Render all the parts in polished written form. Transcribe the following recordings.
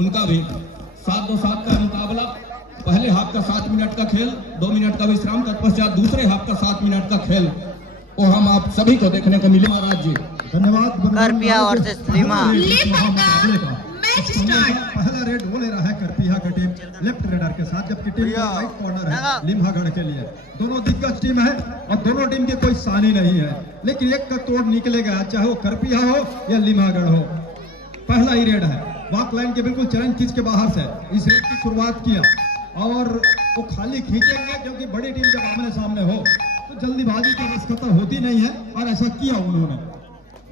उनका भी 7-2-7 का मुकाबला। पहले हाफ का 7 मिनट का खेल, 2 मिनट का विश्राम, तत्पश्चात दूसरे हाफ का 7 मिनट का खेल वो हम आप सभी को देखने को मिले। महाराज जी धन्यवाद। करपिया वर्सेस लिम्हा। पहला रेड वो ले रहा है करपिया का टीम लेफ्ट रेडर के साथ, जबकि टीम का राइट कॉर्नर है लिम्हागढ़ के लिए। दोनों दिग्गज टीम है और दोनों टीम की कोई सानी नहीं है, लेकिन एक का तोड़ निकलेगा, चाहे वो करपिया हो या लिम्हागढ़ हो। पहला ही रेड है, वॉक लाइन के बिल्कुल चरण खींच के बाहर से इस रेड की शुरुआत किया और वो खाली खींचेंगे क्योंकि बड़ी टीम जब आमने सामने हो तो जल्दीबाजी की आवश्यकता होती नहीं है और ऐसा किया उन्होंने।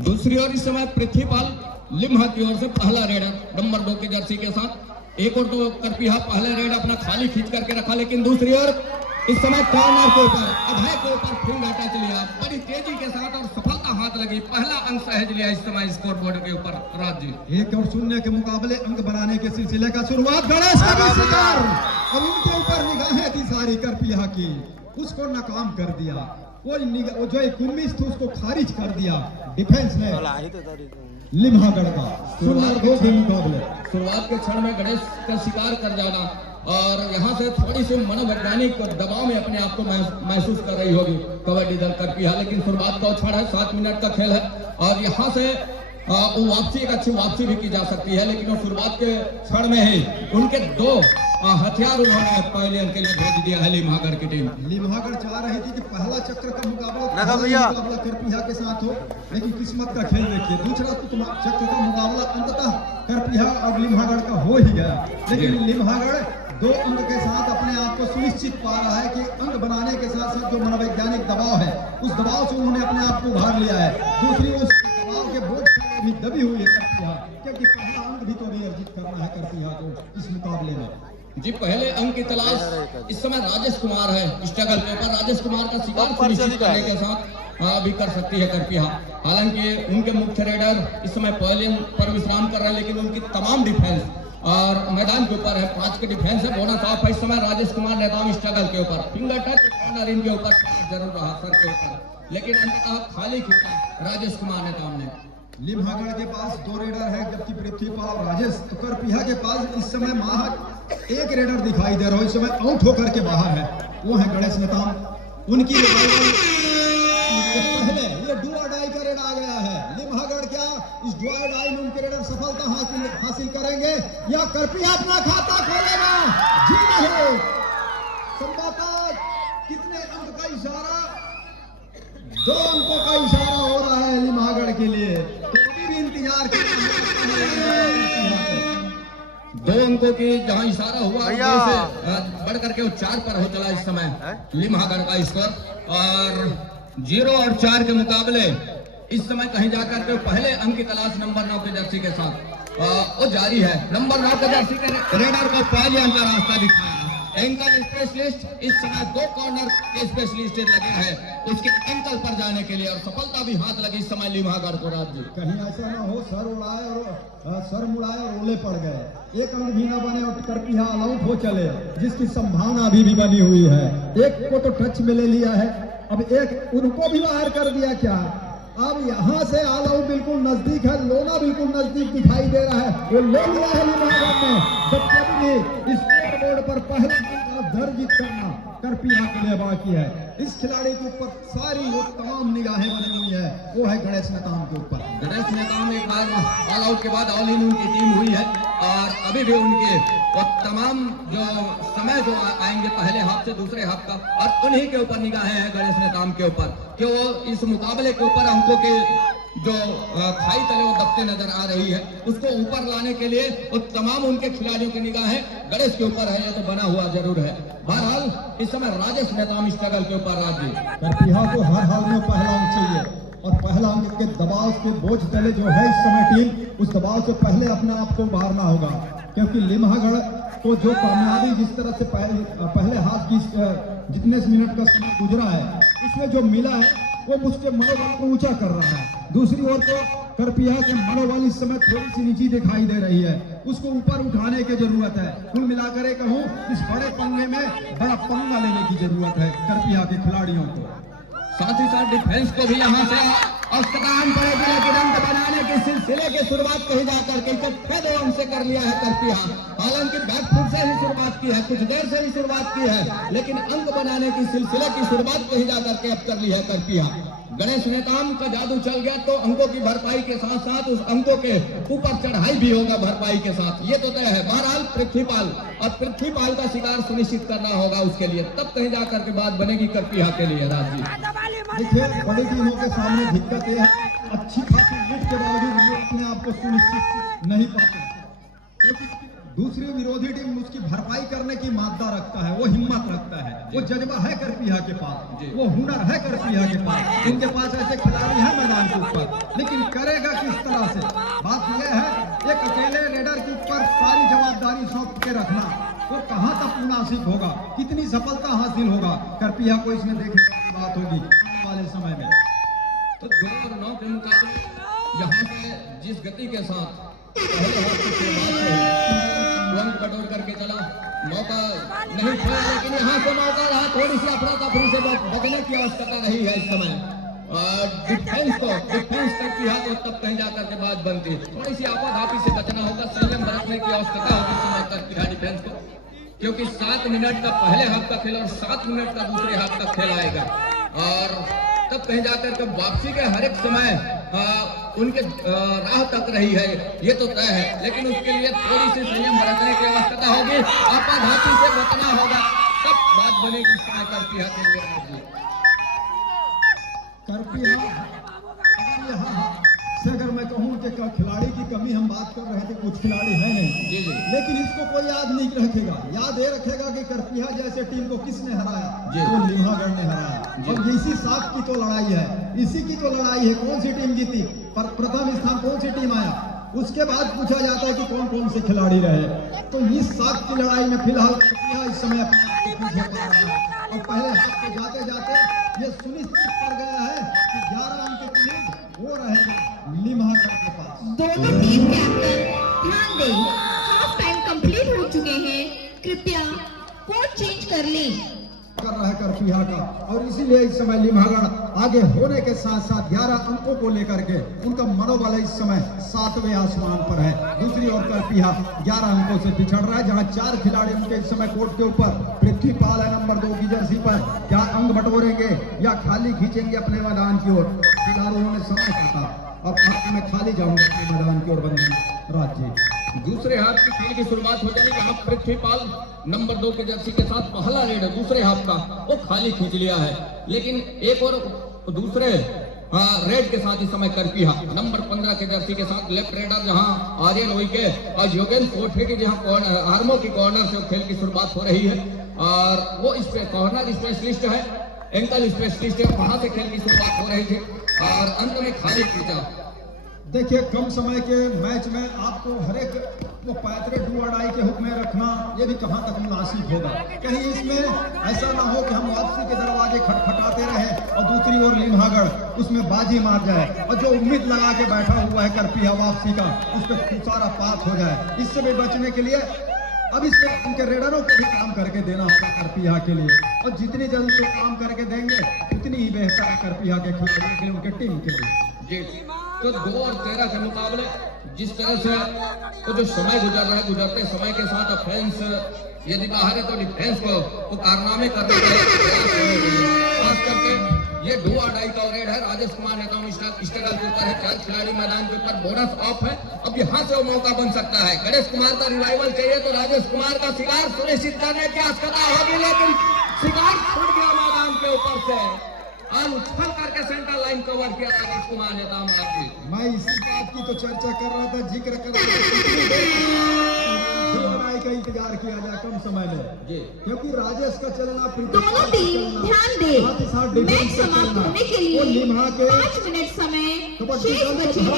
दूसरी ओर इस समय पृथ्वीपाल लिम्हा की ओर से पहला रेडर नंबर 2 की जर्सी के साथ। एक और तो करपिया पहले रेड अपना खाली खींच करके रखा, लेकिन दूसरी ओर इस समय कॉर्नर के ऊपर अभय के ऊपर फिंगर टच लिया बड़ी तेजी के साथ और सफलता हाथ लगी। पहला अंक सहज लिया इस समय स्कोर बोर्ड के ऊपर। राज जी 1-0 के मुकाबले अंक बनाने के सिलसिले का शुरुआत गणेश का शिकार और उनके ऊपर निगाहें थी सारी करपिया की, उसको नाकाम कर दिया। वो जो एक उम्मीद थी उसको खारिज कर दिया डिफेंस ने लिम्हागढ़ का। शुरुआत के क्षण में गणेश का शिकार कर जाना और यहाँ से थोड़ी सी मनोवैज्ञानिक दबाव में अपने आप को महसूस कर रही होगी कबड्डी दल करपिया, लेकिन शुरुआत का क्षण है, 7 मिनट का खेल है और यहाँ से वापसी एक अच्छी वापसी भी की जा सकती है, लेकिन वो शुरुआत के क्षण में ही उनके 2 हथियार उन्होंने पहले अंक के लिए भेज दिया है लिम्हागढ़ की टीम। लिम्हागढ़ चाह रही थी कि पहला चक्र का मुकाबला करपिया के साथ हो, लेकिन किस्मत का खेल देखिए, दूसरा चक्र का मुकाबला अंततः करपिया और लिम्हागढ़ का हो ही गया, लेकिन लिम्हागढ़ 2 अंक के साथ अपने आप को सुनिश्चित पा रहा है कि अंक बनाने के साथ साथ जो मनोवैज्ञानिक दबाव है उस दबाव से उन्होंने अपने आप को उभार लिया है। दूसरी उस दबाव के बोझ भी दबी हुई है करपिया, क्योंकि पहला अंक भी तो भी अर्जित करना है करपिया को इस मुकाबले में। जी पहले अंक की तलाश इस समय राजेश कुमार है स्ट्रगल के ऊपर। राजेश कुमार का शिकार सुनिश्चित करने के साथ भी कर सकती है करपिया। हालांकि उनके मुख्य रेडर इस समय पहले पर विश्राम कर रहे हैं, लेकिन उनकी तमाम डिफेंस और मैदान के ऊपर है, 5 के डिफेंस है, बोनस ऑफ है इस समय राजेश कुमार नेताम स्ट्रगल के ऊपर। फिंगर टच कॉर्नर इनके ऊपर जरूर रहा सर के ऊपर, लेकिन अंततः खाली खींचा राजेश कुमार नेताम ने। लिम्हागढ़ के पास 2 रेडर है, जबकि पृथ्वीपाल और राजेश। तो करपिया के पास इस समय महज 1 रेडर दिखाई दे रहा है, इस समय आउट होकर के बाहर है, वो है गणेश नेताम। उनकी पहले ये डू और डाई का रेड आ गया है। लिम्हागढ़ क्या इस डू और डाई में उनके रेडर सफलता हासिल करेंगे या करपिया अपना खाता खोलेगा? जी नहीं, संवाददाता कितने अंक का इशारा? 2 अंकों का इशारा हो रहा है लिम्हागढ़ के लिए, तो अभी भी इंतजार कर 2 अंकों की जहां इशारा हुआ बढ़ करके वो 4 पर हो चला इस समय लिम्हागढ़ का स्कोर। और 0 और 4 के मुकाबले इस समय कहीं जाकर के पहले अंक की तलाश नंबर 9 के जर्सी के साथ वो जारी है। नंबर 9 के जर्सी के रेडर को पहले अंक का रास्ता दिखाया। एंकल स्पेशलिस्ट इस समय 2 कॉर्नर के स्पेशलिस्ट लगे हैं उसके एंकल पर जाने के लिए, और सफलता भी हाथ लगी इस समय लिम्हागढ़ को। राज जी कहीं ऐसा ना हो सर उड़ाए और सर मुड़ाए और ओले पड़ गए, 1 अंक भी ना बने और करपिया आउट हो चले, जिसकी संभावना अभी भी बनी हुई है। एक को तो टच में ले लिया है, अब एक उनको भी बाहर कर दिया क्या? अब यहाँ से ऑल आउट बिल्कुल नजदीक है, लोना बिल्कुल नजदीक दिखाई दे रहा है, वो ले लिया है लिम्हागढ़ ने। जब कभी स्कोर बोर्ड पर पहले अंक दर्ज करना करपिया के लिए बाकी है। इस खिलाड़ी के ऊपर सारी वो तमाम निगाहें बनी हुई है, वो है गणेश नेताम के ऊपर। गणेश नेताम एक बार ऑल आउट के बाद ऑल इन उनकी टीम हुई है और अभी भी उनके वो तमाम जो समय जो आएंगे पहले हाफ से दूसरे हाफ का, और उन्हीं के ऊपर निगाहें हैं गणेश नेताम के ऊपर कि वो इस मुकाबले के ऊपर अंकों के जो खाई तले वो दबते नजर आ रही है, उसको ऊपर लाने के लिए वो तमाम उनके खिलाड़ियों की निगाहें गणेश के ऊपर है, ये तो बना हुआ जरूर है। बहरहाल इस समय राजेश नेताम स्ट्रगल के ऊपर राज्य करपिया को हर हाल में पहला अंक चाहिए और पहला अंक के दबाव के बोझ तले जो है इस समय टीम, उस दबाव से पहले अपने आप को उभारना होगा, क्योंकि लिम्हागढ़ को जो कामयाबी जिस तरह से पहले हाथ की जितने मिनट का समय गुजरा है उसमें जो मिला है वो मुझके मनोबल को ऊंचा कर रहा है। दूसरी ओर तो करपिया के मनोबल इस समय थोड़ी सी नीची दिखाई दे रही है, उसको ऊपर उठाने की जरूरत है। कुल मिलाकर कहूँ इस बड़े पंगे में बड़ा पंगा लेने की जरूरत है करपिया के खिलाड़ियों को। साथ ही साथ डिफेंस को भी यहाँ से औसतान पड़ेगी, लेकिन अंक बनाने के सिलसिले की शुरुआत कहीं जाकर के इकट्ठे 2 अंक से कर लिया है करपिया। हालांकि बैकफुट से ही शुरुआत की है, कुछ देर से ही शुरुआत की है, लेकिन अंक बनाने की सिलसिले की शुरुआत कहीं जाकर के अब कर ली है करपिया। गणेश नेताम का जादू चल गया तो अंकों की भरपाई के साथ साथ उस अंकों के ऊपर चढ़ाई भी होगा भरपाई के साथ, ये तो तय है। बहरहाल पृथ्वीपाल और पृथ्वीपाल का शिकार सुनिश्चित करना होगा उसके लिए, तब कहीं जाकर के बात बनेगी करपिया के लिए। राज जी देखिए, बड़ी टीमों के सामने दिक्कत यह है, अच्छी खासी लीड के बावजूद वो अपने आप को सुनिश्चित नहीं पाते, क्योंकि दूसरी विरोधी टीम उसकी भरपाई करने की मादा रखता है, वो हिम्मत रखता है, वो जज्बा है करपिया के पास, वो हुनर है करपिया के पास, उनके पास ऐसे खिलाड़ी हैं मैदान के ऊपर, लेकिन करेगा किस तरह से। बात यह है, एक अकेले रेडर के ऊपर सारी जवाबदारी सौंप के रखना, वो कहाँ तक मुनासिब होगा, कितनी सफलता हासिल होगा, करपिया को इसमें देखने की बात होगी आने वाले समय में। तो 2 और 9 के मुकाबले यहाँ से जिस गति के साथ पहले हाथ की शुरुआत रही, अंक बटोर करके चला, मौका नहीं छोड़ा, लेकिन यहाँ से मौका रहा, थोड़ी सी अफरा तफरी से बचने की आवश्यकता नहीं है इस समय। डिफेंस करती है तो तब कहीं जाकर के बात बनती है, थोड़ी सी आपाधापी से बचना होगा, संयम बरतने की आवश्यकता होगी समय करती है डिफेंस को, क्योंकि 7 मिनट का पहले हाफ का खेल और 7 मिनट का दूसरे हाफ का खेल आएगा, और तब कहीं जाकर के वापसी के हर एक समय उनके राह तक रही है, ये तो तय है, लेकिन उसके लिए थोड़ी सी संयम बरतने की आवश्यकता होगी, आपाधापी से बचना होगा, तब बात बनेगी समय करती है करपिया। से अगर मैं कहूँ कि खिलाड़ी की कमी हम बात कर रहे थे, कुछ खिलाड़ी है नहीं, लेकिन इसको कोई याद नहीं रखेगा, याद ये रखेगा कि करपिया जैसे टीम को किसने हराया, तो लिम्हागढ़ ने हराया, और इसी साथ की तो लड़ाई है, इसी की तो लड़ाई है। कौन सी टीम जीती, पर प्रथम स्थान कौन सी टीम आया, उसके बाद पूछा जाता है कि कौन कौन से खिलाड़ी रहे। तो इस साथ की लड़ाई में फिलहाल करपिया इस समय अपने आप को पीछे पा रहा है, और पहले हाथ को जाते जाते ये सुनिश्चित कर गया है कि 11 अंक के करीब वो रहेगा लिम्हागढ़ के पास। दोनों टीम कैप्टन ध्यान दें, हाफ टाइम कंप्लीट हो चुके हैं, कृपया कोच चेंज कर लें। कर रहा है करपिया का, और इसीलिए इस समय लिम्हागढ़ आगे होने के साथ साथ 11 अंकों को लेकर के उनका मनोबल इस समय 7वें आसमान पर है। दूसरी ओर करपिया 11 अंकों से पिछड़ रहा है, जहां 4 खिलाड़ी उनके इस समय कोर्ट के ऊपर। पृथ्वीपाल है नंबर 2 की जर्सी पर, क्या अंक बटोरेंगे या खाली खींचेंगे अपने मैदान की ओर। फिलहाल उन्होंने समय काटा, अब मैं खाली जाऊंगा अपने मैदान की ओर बंदे राज्य। दूसरे हाफ की खेल की शुरुआत हो जाएगी, यहाँ पृथ्वीपाल नंबर 2 के जर्सी के साथ पहला रेड है दूसरे हाफ का, वो खाली खींच लिया है, लेकिन एक और दूसरे रेड के साथ इस समय करपिया नंबर 15 के जर्सी के साथ लेफ्ट रेडर, जहां आर्यन उइके और योगेंद्र कोठे की जहां आर्मो की कॉर्नर से खेल की शुरुआत हो रही है, और वो इस पे कॉर्नर स्पेशलिस्ट है, एंकल स्पेशलिस्ट है, वहां से खेल की शुरुआत हो रही थी और अंत में खाली खींचा। देखिए, कम समय के मैच में आपको हर एक वो पैतरे डू और डाई के हुक्म में रखना, ये भी कहाँ तक मुनासिब होगा। कहीं इसमें ऐसा ना हो कि हम वापसी के दरवाजे खटखटाते रहे और दूसरी ओर लिम्हागढ़ उसमें बाजी मार जाए, और जो उम्मीद लगा के बैठा हुआ है करपिया वापसी का, उस पर सारा पात हो जाए। इससे भी बचने के लिए अब इसमें उनके रेडरों को भी काम करके देना होगा करपिया के लिए, और जितनी जल्दी वो काम करके देंगे उतनी ही बेहतर है करपिया के खिलाड़ियों के लिए, उनके टीम के लिए। जी, तो 2 और 13 के मुकाबले जिस तरह से तो जो समय गुजर रहा है, गुजरते समय के साथ ऑफेंस यदि बाहर है तो डिफेंस को वो कारनामे करने का खास करके ये डू और डाई का रेड है। राजेश कुमार नेताओं स्ट्रगल के ऊपर है, 4 खिलाड़ी मैदान के ऊपर, बोनस ऑफ है, अब यहाँ से वो मौका बन सकता है। गणेश कुमार का रिवाइवल चाहिए तो राजेश कुमार का शिकार सुनिश्चित करने की आवश्यकता होगी, लेकिन शिकार छूट गया मैदान के ऊपर से और उछल करके सेंटर लाइन कवर किया राजेश कुमार नेता। मैं इसी बात की तो चर्चा कर रहा था, जिक्र कर रहा था का इंतजार किया जाए कम समय में, क्योंकि राजेश का चलना, दोनों टीम ध्यान दे, मैच समाप्त होने के लिए 5 मिनट समय शेष बचे हैं।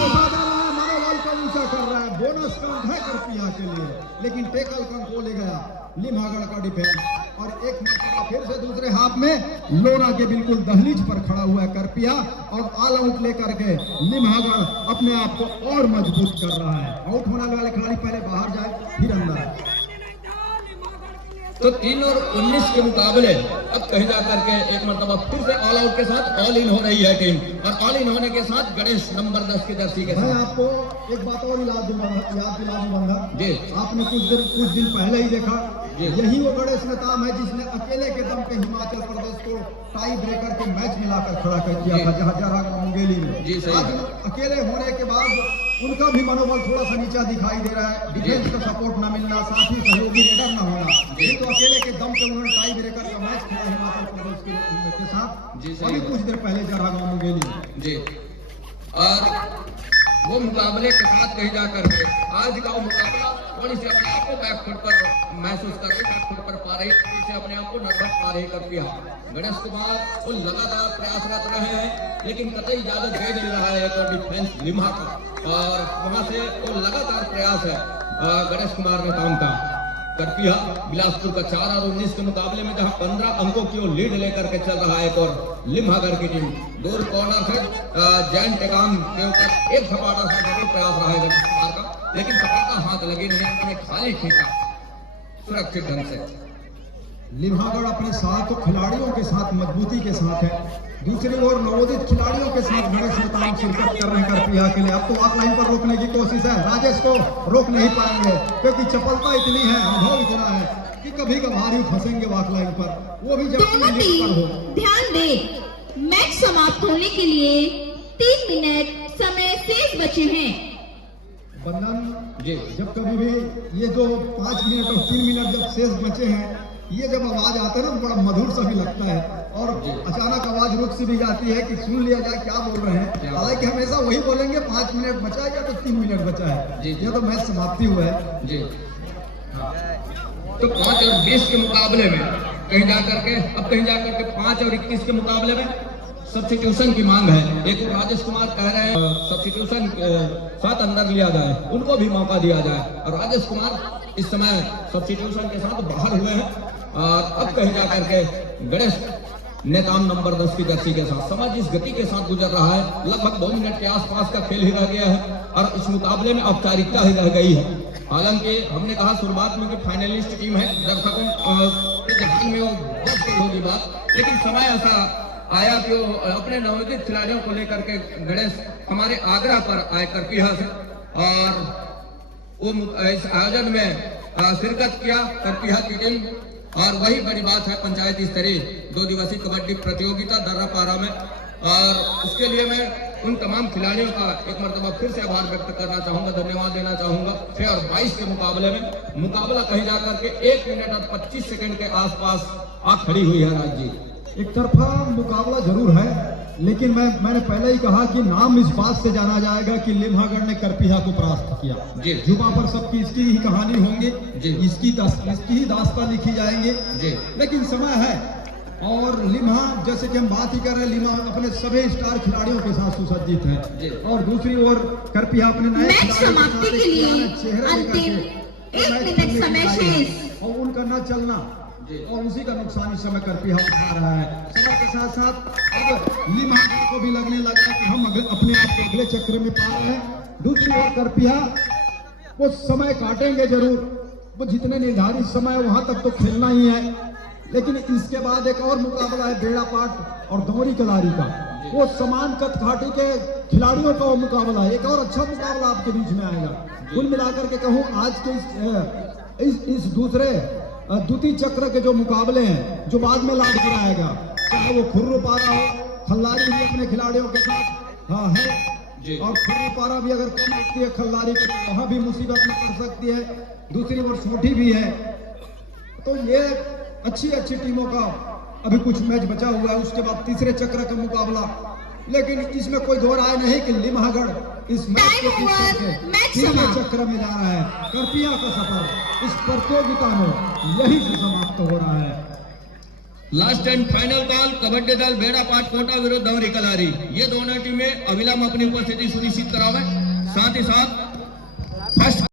मनोबल का ऊंचा कर रहा है, बोनस का है करपिया के लिए, लेकिन टेकल का को ले गया लिम्हागढ़ का डिफेंस, और एक मरतबा फिर से दूसरे हाफ में लोरा के बिल्कुल दहलीज पर खड़ा हुआ है करपिया, और ऑल आउट लेकर के लिम्हागढ़ अपने आप को और मजबूत कर रहा है। आउट होने वाले खिलाड़ी पहले बाहर जाए फिर अंदर। तो 3 और 19 के मुकाबले अब कहीं जाकर के एक मरतबा फिर से ऑल आउट के साथ ऑल इन हो रही है टीम, और ऑल इन होने के साथ गणेश नंबर 10 की जर्सी के मैं साथ। आपको एक बात और याद दिला दूंगा जी। आपने कुछ दिन पहले ही देखा, जी। यही वो गणेश नेताम है जिसने अकेले के दम पे हिमाचल प्रदेश को टाई ब्रेकर के मैच मिलाकर खड़ा कर दिया था जहाँ मुंगेली में। जी, सही आज अकेले होने के बाद उनका भी मनोबल थोड़ा सा नीचा दिखाई दे रहा है, डिफेंस का सपोर्ट न मिलना, साथ ही सहयोगी रेडर न होना। ये तो अकेले के दम पे उन्होंने टाई ब्रेकर का मैच खेला हिमाचल प्रदेश के साथ। जी, सही अभी है। कुछ देर पहले जहाँ मुंगेली में। जी, और वो मुकाबले के साथ कहीं जाकर के आज का वो मुकाबला थोड़ी सी अपने आप को बैकफुट पर महसूस कर रही, बैकफुट पर पा रही, थोड़ी सी अपने आप को नर्वस पा रही करती है। गणेश कुमार वो लगातार प्रयासरत रहे हैं, लेकिन कतई इजाजत दे नहीं रहा है तो डिफेंस लिम्हा का, और वहां से वो लगातार प्रयास है गणेश कुमार ने काम का। करपिया बिलासपुर का 4 और 19 के मुकाबले में जहां 15 अंकों की वो लीड लेकर के चल रहा है, एक और लिम्हागढ़ की टीम दूर कॉर्नर से जैन टेकाम के ऊपर एक झपाटा सा जरूर प्रयास रहा है गणेश कुमार का, लेकिन झपाटा हाथ लगे नहीं, उन्होंने खाली खींचा सुरक्षित ढंग से। लिम्हागढ़ अपने साथ तो खिलाड़ियों के साथ मजबूती के साथ है, दूसरी ओर नवोदित खिलाड़ियों के साथ गणेश नेताम शिरकत कर रहे हैं करपिया के लिए। अब तो ऑफ लाइन पर रोकने की कोशिश है, राजेश को रोक नहीं पाएंगे क्योंकि चपलता इतनी है, अनुभव इतना है कि कभी कभार ही फंसेंगे ऑफ लाइन पर, वो भी जब दोनों लिफ्ट पर हो। टीम ध्यान दे, मैच समाप्त होने के लिए 3 मिनट समय शेष बचे हैं। बंधन जी। जब कभी भी ये जो 5 मिनट और 3 मिनट जब शेष बचे हैं, ये जब आवाज आता है ना बड़ा मधुर सा भी लगता है, और अचानक आवाज रुक सी भी जाती है कि सुन लिया जाए क्या बोल रहे हैं। हालांकि हमेशा वही बोलेंगे 5 मिनट बचा है या तो 3 मिनट बचा है, जी। ये तो मैच समाप्ति हुआ है। जी, तो 5 और 20 के मुकाबले में कहीं जाकर के अब कहीं जाकर के 5 और 21 के मुकाबले में सब्स्टिट्यूशन की मांग है। एक राजेश कुमार कह रहे हैं सब्स्टिट्यूशन साथ अंदर लिया जाए, उनको भी मौका दिया जाए, और राजेश कुमार इस समय सब्स्टिट्यूशन के साथ बाहर हुए हैं। और अब कहीं जाकर के गणेश नेताम नंबर 10 की जर्सी के साथ समय जिस गति के साथ गुजर रहा है, लगभग 2 मिनट के आसपास का खेल ही रह गया है, और इस मुकाबले में औपचारिकता ही रह गई है। हालांकि हमने कहा शुरुआत में कि फाइनलिस्ट टीम है, दर्शकों के ध्यान में वो बच गई होगी बात, लेकिन समय ऐसा आया कि वो अपने नवोदित खिलाड़ियों को लेकर के गणेश हमारे आगरा पर आए करपिया से, और वो इस आयोजन में शिरकत किया करपिया की टीम। और वही बड़ी बात है पंचायत स्तरीय 2 दिवसीय कबड्डी प्रतियोगिता दर्रापारा में, और उसके लिए मैं उन तमाम खिलाड़ियों का एक मरतबा फिर से आभार व्यक्त करना चाहूंगा, धन्यवाद देना चाहूंगा। 6 और 22 के मुकाबले में मुकाबला कहीं जाकर के 1 मिनट और 25 सेकंड के आसपास आ खड़ी हुई है। राज जी, एक तरफा मुकाबला जरूर है, लेकिन मैंने पहले ही कहा कि नाम इस बात से जाना जाएगा कि लिम्हागढ़ ने करपिया को परास्त किया। जी। जुबा पर सबकी इसकी ही कहानी होंगी, जी। इसकी ही दास्तां लिखी जाएंगे। जी। लेकिन समय है, और लिम्हा जैसे कि हम बात ही कर रहे हैं, लिम्हा अपने सभी स्टार खिलाड़ियों के साथ सुसज्जित जी। है, और दूसरी ओर करपिया अपने नए मैच खिलाड़ियों समाप्ति साथ के लिए एक चेहरा लेकर अंतिम के 1 मैच मिनट खेलने समय के लिए आए हैं। शेष। और उनका न चलना और उसी का नुकसान इस समय करपिया उठा रहा है। समय के साथ साथ अब लिम्हागढ़ को भी लगने लगा कि हम अपने आप को अगले चक्र में पा रहे हैं। दूसरी ओर करपिया कुछ समय काटेंगे जरूर, वो जितने निर्धारित समय वहां तक तो खेलना ही है, लेकिन इसके बाद एक और मुकाबला है बेड़ापाट और दौरी कलारी का, वो समान कद घाटी के खिलाड़ियों का वो मुकाबला है। एक और अच्छा मुकाबला आपके बीच में आएगा। कुल मिलाकर के कहूँ आज के इस दूसरे द्वितीय चक्र के जो मुकाबले हैं, जो बाद में लाद गिराएगा, चाहे वो खुर्रुपारा हो, खल्लारी भी अपने खिलाड़ियों के साथ है, और खुर्रुपारा भी अगर कम रखती है खल्लारी को, वहां भी मुसीबत में पड़ सकती है। दूसरी ओर सोठी भी है, तो ये अच्छी टीमों का अभी कुछ मैच बचा हुआ है। उसके बाद तीसरे चक्र का मुकाबला, लेकिन इसमें कोई दो राय नहीं कि लिम्हागढ़ इस मैच के तीसरे चक्र में जा रहा है। करपिया का सफर इस प्रतियोगिता में यही से समाप्त हो रहा है। Last and final call, kabaddi दल बेड़ापाट कोटा विरुद्ध दौरी कलारी। ये दोनों टीमें अविलंब अपनी उपस्थिति सुनिश्चित करावे, साथ ही साथ फर्स्ट